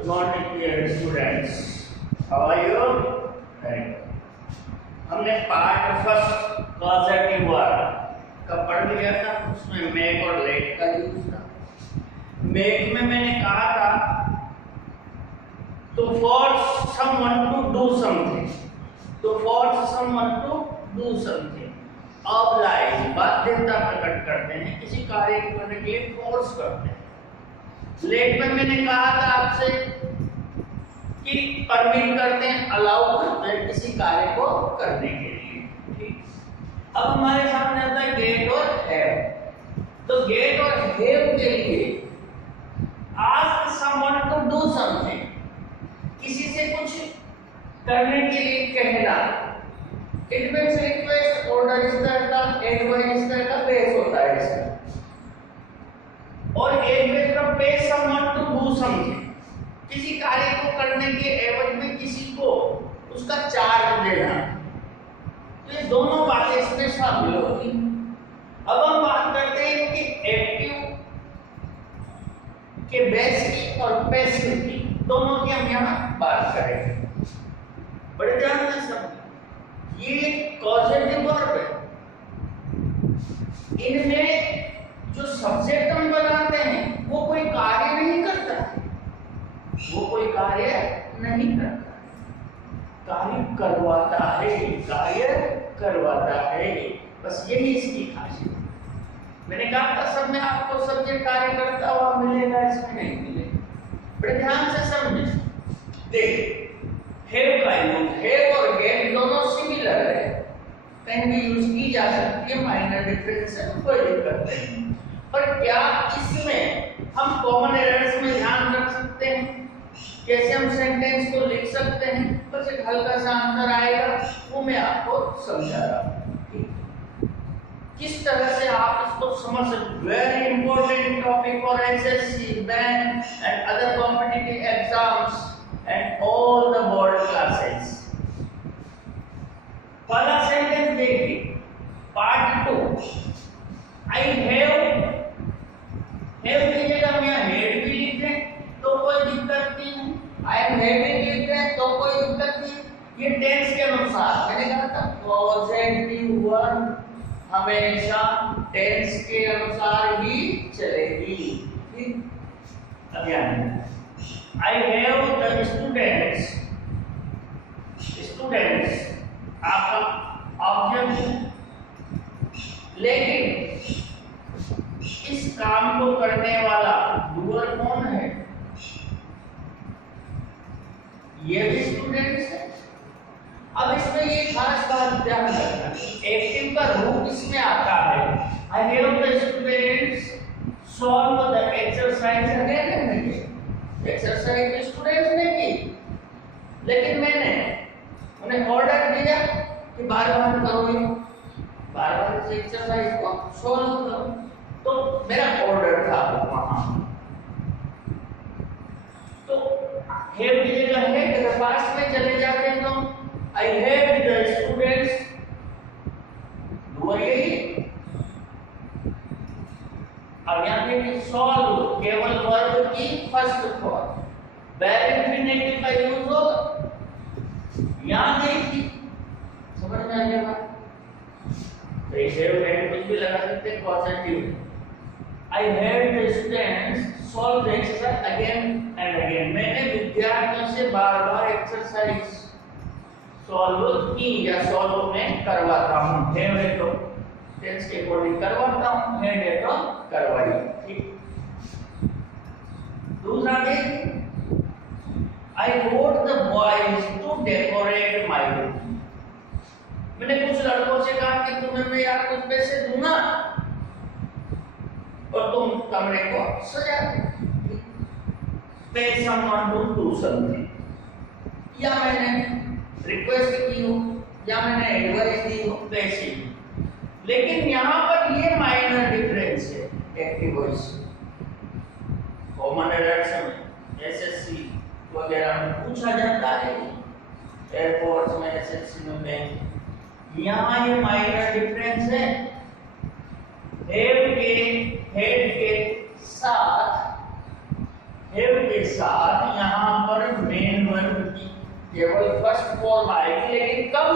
Good morning dear students. How are you? Right. हमने part first causative verb का पढ़ लिया था, उसमें मेक और लेट का यूज था। मेक में मैंने कहा था to force someone to do something, to force someone to do something। oblige बाध्यता प्रकट करते हैं, किसी कार्य को करने के लिए फोर्स करते हैं। लेट में मैंने कहा था आपसे कि परमिट करते हैं, अलाउ करते हैं किसी कार्य को करने के लिए। ठीक, अब हमारे सामने आता है गेट और हैव। तो गेट और हैव के लिए ask someone to do something, किसी से कुछ करने के लिए कहना। इट मींस रिक्वेस्ट, ऑर्डर इस तरह का, एडवाइस इस तरह का बेस होता है इसका। और एक बेस का पे समवन टू डू समथिंग, किसी कार्य को करने के एवज में किसी को उसका चार्ज देना। तो ये दोनों बातें इसमें शामिल होती। अब हम बात करते हैं कि एक्टिव के बेस की और पैसिव की, दोनों की हम यहाँ बात करेंगे। बड़े ध्यान से समझिए, ये कॉजेटिव वर्ब है। इनमें जो सब्जेक्ट हम बनाते हैं वो कोई कार्य नहीं करता है, वो कोई कार्य नहीं करता, कार्य करवाता है, कार्य करवाता है। बस यही इसकी खासियत है। मैंने कहा था सब में आपको सब्जेक्ट कार्य करता हुआ मिलेगा, इसमें नहीं मिलेगा। बड़े ध्यान से समझिए। देखिए हैव का यूज, हैव और गेट दोनों सिमिलर है, कहीं भी यूज की जा सकती है, माइनर डिफरेंस है, कोई दिक्कत नहीं। पर क्या इसमें हम कॉमन एरर्स में ध्यान रख सकते हैं, कैसे हम सेंटेंस को लिख सकते हैं, बस एक हल्का सा आंसर आएगा, वो मैं आपको समझा रहा हूँ। किस तरह से आप इसको समझ सकते। Very important topic for SSC, bank and other competitive exams and all the board classes. पहला सेंटेंस देखिए, पार्ट 2। आई हैव की जगह हम यहाँ हैड भी लिख दें तो कोई दिक्कत नहीं है, आई एम हैविंग लिख दें तो कोई दिक्कत नहीं। ये टेंस के अनुसार, मैंने कहा था पॉजिटिव वर्ब हमेशा टेंस के अनुसार ही चलेगी। ठीक, अब यहाँ I have the students, students आपका ऑब्जेक्ट है, लेकिन इस काम को करने वाला डूअर कौन है? ये भी स्टूडेंट्स है। अब इसमें ये खास बात ध्यान रखना, एक्टिव का रूप इसमें आता है। I have the students solve the exercise again and again. Exercise students ने की, लेकिन मैंने उन्हें ऑर्डर दिया कि बार-बार करो, ये बार-बार इस एक्सरसाइज को सॉल्व करो, तो मेरा ऑर्डर था वहां। तो हैव की जगह है, अगर पास्ट में चले जाते हैं तो I have the students, do यही। अब यहाँ पे सॉल्व केवल वर्ब की फर्स्ट फॉर्म, वेर इंफिनिटिव का यूज होगा। यहाँ देखिए, समझ में आ गया बात? तो हैव हैड कुछ भी लगा सकते हैं, positive. I had the students solve the exercise again and again. मैंने विद्यार्थियों से बार-बार एक्सरसाइज सॉल्व की या सॉल्व में करवाता हूँ। हैव है तो टेंस के अकॉर्डिंग करवाता हूँ, हैड है तो करवाई। ठीक, दूसरा देख, I want the boys to decorate my room. मैंने कुछ लड़कों से कहा कि तुम्हें मैं यार कुछ पैसे दूंगा और तुम कमरे को सजा दो। पे समवन टू डू समथिंग, या मैंने रिक्वेस्ट की हो या मैंने एडवाइस दी हो, पैसिव। लेकिन यहाँ पर ये माइनर डिफरेंस है एक्टिव वॉइस। कॉमन एरर्स में एसएससी वगैरह में पूछा जाता है, एयरफोर्स में, एसएससी में, बैंक। यहाँ ये माइनर डिफरेंस है। हैव के हेड के साथ हैव के साथ यहाँ पर मेन वर्ब की केवल फर्स्ट फॉर्म आएगी, लेकिन कब?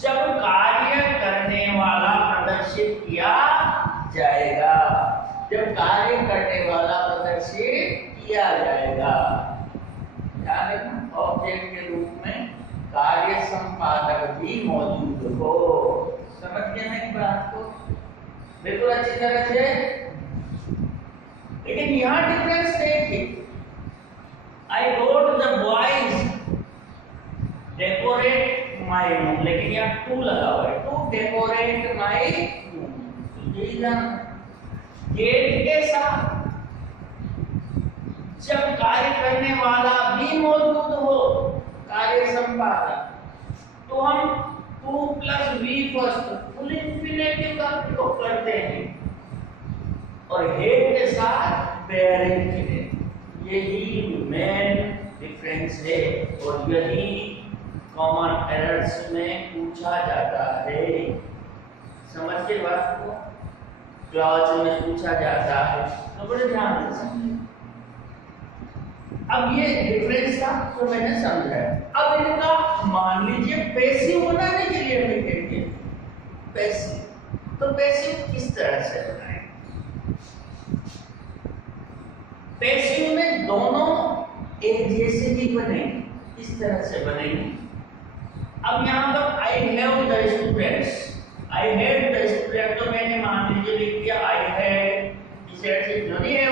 जब कार्य करने वाला प्रदर्शित किया जाएगा, जब कार्य करने वाला प्रदर्शित किया जाएगा, यानी ऑब्जेक्ट के रूप में कार्य संपादक भी मौजूद हो। समझ गए ना इस बात को बिल्कुल अच्छी तरह से? लेकिन यहाँ डिफरेंस देखिए, आई wrote the boys decorate my room, लेकिन यहाँ टू लगा हुआ है, टू डेकोरेट माई रूम। यही गेट के साथ जब कार्य करने वाला भी मौजूद हो, कार्य संपादक, तो हम to plus V first full infinitive का प्रयोग करते हैं, और हेड के साथ बेयर इंफिनिटिव। यही मेन डिफरेंस है, और यही कॉमन एरर्स में पूछा जाता है। समझ के बात को क्लॉज में पूछा जाता है, तो बड़े ध्यान से समझिए। अब ये डिफरेंस था तो मैंने समझाया। अब इनका मान लीजिए पैसिव बनाने के लिए हमें कहेंगे पैसिव, तो पैसिव किस तरह से बनाएं? पैसिव में दोनों एक जैसे ही बनेंगे, इस तरह से बनेंगे। अब यहाँ पर I have the students, I have the student, तो मैंने मान लीजिए लिख दिया आई हैव, इस साइड से जो नहीं है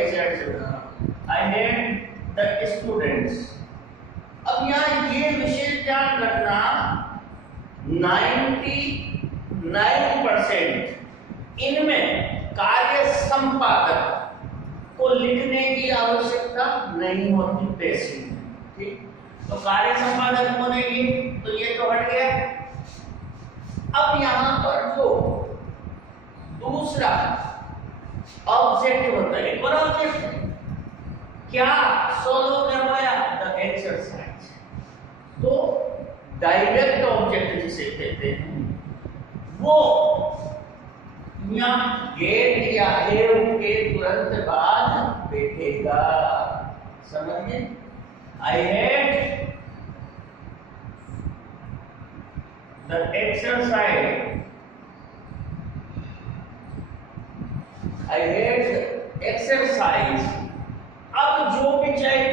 इस साइड से बनाना, आई हैव द स्टूडेंट्स। अब यहाँ ये विशेष ध्यान रखना, 99% इनमें कार्य संपादक को लिखने की आवश्यकता नहीं होती पैसिव में, ठीक? तो कार्य संपादक बनेगी, तो ये तो हट गया। अब यहाँ पर जो दूसरा ऑब्जेक्ट होता है, एक और ऑब्जेक्ट है, क्या सोलो करवाया? The exercise. तो डायरेक्ट ऑब्जेक्ट जिसे कहते हैं, वो यहाँ गेट या हैव के तुरंत बाद बैठेगा। समझिए, I had the exercise, I had exercise. अब जो भी चाहे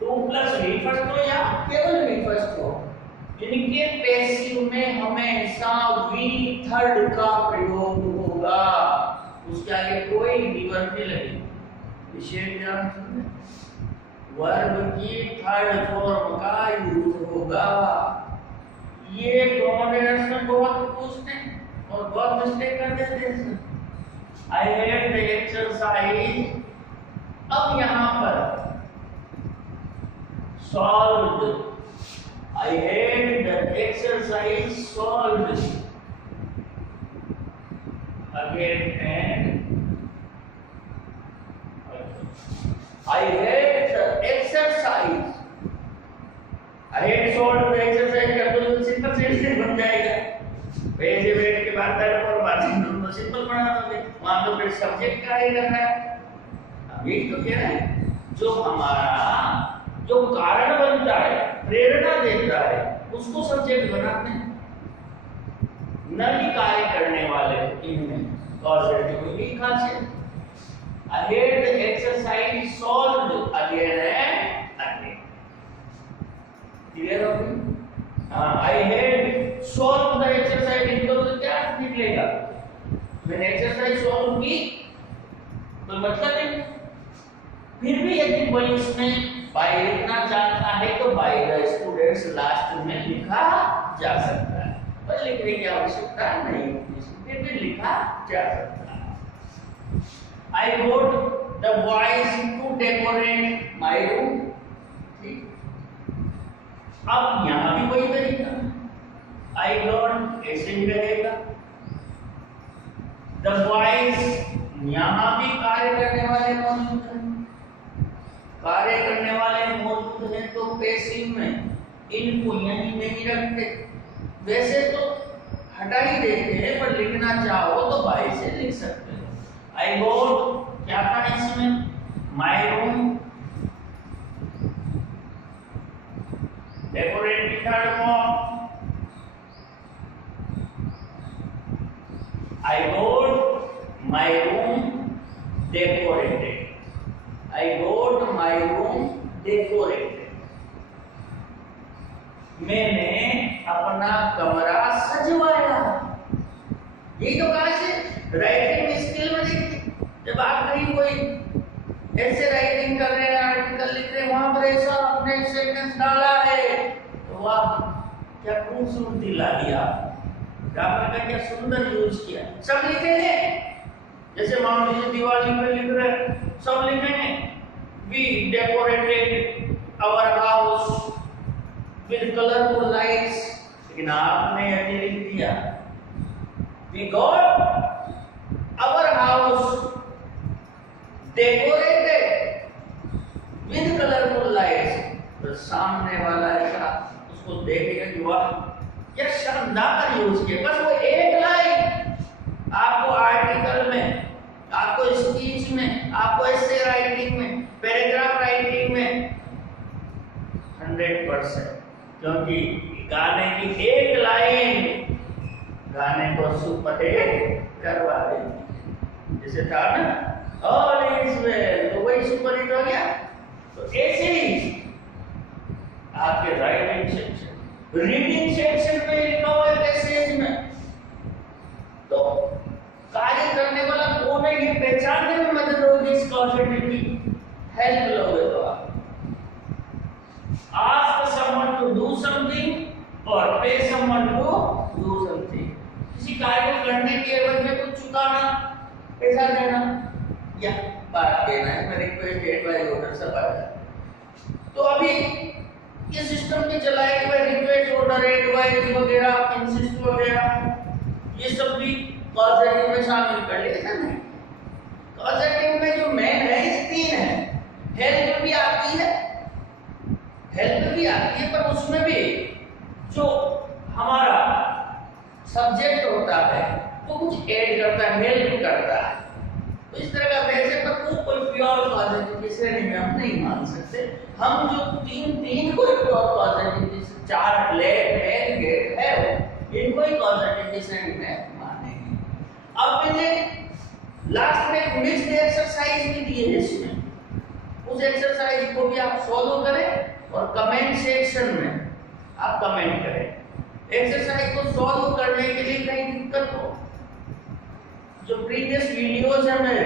2 प्लस वी फर्स्ट हो या केवल वी फर्स्ट हो, इनके पैसिव में हमेशा वी थर्ड का प्रयोग होगा, उसके आगे कोई विवर्त नहीं लगेगी। विशेष ध्यान सुनना, वर्ब की थर्ड फॉर्म का यूज होगा। ये कॉमन एरर्स में बहुत पूछते हैं और बहुत मिस्टेक कर देते हैं। आई हैड द एक्सरसाइज, अब यहाँ पर solved, I had the exercise solved, again and I had the exercise, I had solved the exercise का तो सिंपल सेंटेंस बन जाएगा। वैसे बैठ के बात कर और बातें दोनों सिंपल बना दोगे, मान लो फिर सब्जेक्ट कार्य करना है। यही तो कह रहे हैं, जो हमारा जो कारण बनता है, प्रेरणा देता है, उसको सब्जेक्ट बनाते हैं, न कि कार्य करने वाले। इनमें पॉजिटिव की खासियत। I had the exercise solved again and again. Clear हो गई? I had solved the exercise, इनको तो क्या निकलेगा? मैंने एक्सरसाइज सॉल्व की, तो मतलब नहीं। फिर भी यदि कोई उसमें बाय लिखना चाहता है तो बाय द स्टूडेंट्स लास्ट में लिखा जा सकता है, पर लिखने की आवश्यकता नहीं होती, फिर भी लिखा जा सकता है। I wrote the boys to decorate my room, ठीक। अब यहाँ भी वही तरीका, आई रोट ऐसे ही रहेगा। द बॉयज, यहाँ भी कार्य करने वाले मौजूद हैं, कार्य करने वाले मौजूद हैं, तो पैसिव में इनको यहीं नहीं रखते। वैसे तो हटा ही देते हैं, पर लिखना चाहो तो बाय से लिख सकते हो। आई गोट, क्या था इसमें? I got my room decorated. I got my room decorated. मैंने अपना कमरा सजवाया। यही तो कहा से राइटिंग स्किल में देखिए, जब आप कहीं कोई ऐसे राइटिंग कर रहे हैं, आर्टिकल लिख रहे हैं, वहां पर ऐसा अपने सेंटेंस डाला है, तो वाह क्या खूबसूरती ला दिया, ग्रामर का क्या सुंदर यूज किया। सब लिखेंगे, जैसे मान लीजिए दिवाली पे लिख रहे हैं, सब लिखेंगे we decorated our house with colourful lights, लेकिन आपने ये लिख दिया we got our house decorated with colourful lights. तो सामने वाला ऐसा उसको देखेगा कि वाह क्या शानदार यूज किया। बस वो एक लाइन आपको आर्टिकल में, आपको स्पीच में, आपको ऐसे राइटिंग में, पैराग्राफ राइटिंग में 100%, क्योंकि गाने की एक लाइन गाने को सुपर हिट करवा देगी। जैसे था ना ऑल इज वेल, तो वही सुपर हिट हो गया। तो ऐसे ही आपके राइटिंग सेक्शन, रीडिंग सेक्शन में लिखा हुआ है पैसेज में, तो कार्य करने वाला कौन है ये पहचानने में मदद होगी इस कॉन्सेप्ट की। हेल्प लोगे तो आप ask someone to do something और pay someone to do something। किसी कार्य को करने के एवज में कुछ चुकाना, पैसा देना या बात देना है, मैं रिक्वेस्ट एडवाइस ऑर्डर सब आ जाए। तो अभी ये सिस्टम भी चलाए कि भाई रिक्वेस्ट ऑर्डर, एडवाइस वगैरह, इंसिस्ट वगैरह, ये सब भी पॉजिटिव में शामिल कर लिया था ना। पॉजिटिव में जो मेन है ये 3 है। हेल्प भी आती है, हेल्प भी आती है, पर उसमें भी जो हमारा सब्जेक्ट होता है वो कुछ ऐड करता है, हेल्प करता है। तो इस तरह का वैसे पर कोई प्योर पॉजिटिव की श्रेणी में हम नहीं मान सकते। हम जो तीन कोई प्योर पॉजिटिव की 4 लेट है, गेट है, इनको ही पॉजिटिव की श्रेणी में मानेंगे। अब मैंने लास्ट में मिक्स्ड एक्सरसाइज भी दी है इसमें, उस एक्सरसाइज को भी आप सॉल्व करें और कमेंट सेक्शन में आप कमेंट करें। एक्सरसाइज को सॉल्व करने के लिए कहीं दिक्कत हो, जो प्रीवियस वीडियोज है मेरे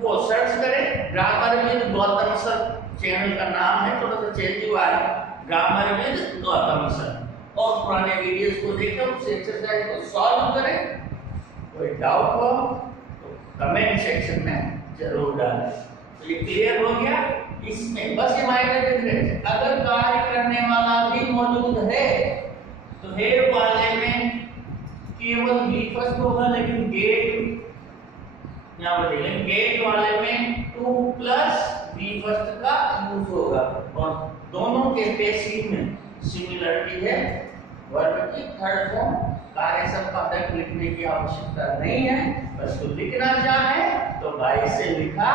वो सर्च करें। Grammar with Gautam sir channel का नाम है, थोड़ा सा चेंज हुआ है, ग्रामर विद गौतम सर, और पुराने वीडियोस को देखें, उस एक्सरसाइज को सॉल्व करें। कोई डाउट हो तो कमेंट सेक्शन में जरूर डालें। तो ये क्लियर हो गया। इसमें बस ये माइनर डिफरेंस, अगर कार्य करने वाला भी मौजूद है तो है वाले में केवल बी फर्स्ट होगा, लेकिन गेट यहाँ पर देखें, गेट वाले में 2 प्लस बी फर्स्ट का यूज होगा, और दोनों के पेसिव में सिमिलरिटी है। वर्ब की थर्ड फॉर्म कार्य संपादक लिखने की आवश्यकता नहीं है, बस तो लिखना चाहे तो बाई से लिखा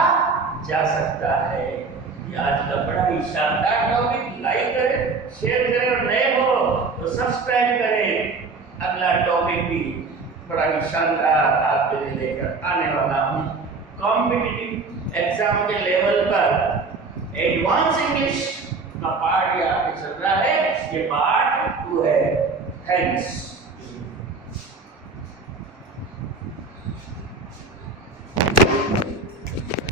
जा सकता है। आज का बड़ा ही शानदार टॉपिक, लाइक करें, शेयर करें, और नए हो तो सब्सक्राइब करें। अगला टॉपिक भी बड़ा ही शानदार आपके लिए लेकर आने वाला हूँ। कॉम्पिटिटिव एग्जाम के लेवल पर एडवांस इंग्लिश का पार्ट ये आपके चल रहा है, ये पार्ट 2 है। थैंक्स।